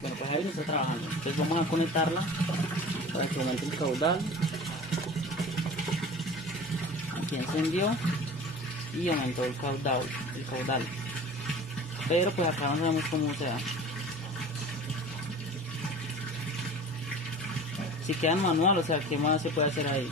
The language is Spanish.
Bueno, pues ahí no está trabajando. Entonces vamos a conectarla para que aumente el caudal. Aquí encendió y aumentó el caudal. Pero pues acá no sabemos cómo sea. Si queda en manual, o sea, ¿qué más se puede hacer ahí?